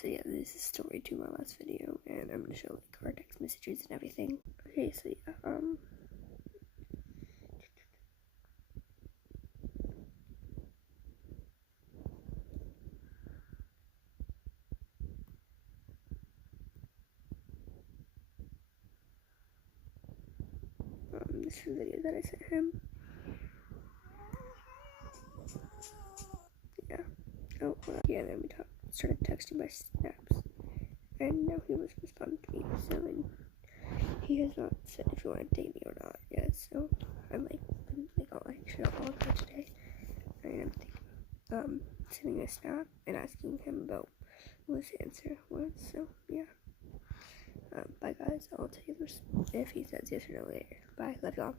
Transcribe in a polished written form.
so yeah, this is a story to my last video, and I'm gonna show like our text messages and everything. Okay, so yeah, this is the video that I sent him. Yeah. Oh, well, yeah, then we started texting by snaps, and now he was responding to me, so, and he has not said if he wanted to date me or not yet, so I'm like, oh, I should all go today, and I'm thinking sending a snap and asking him about what his answer was, so, yeah. Bye guys, I'll tell you if he says yes or no later. Bye, love y'all.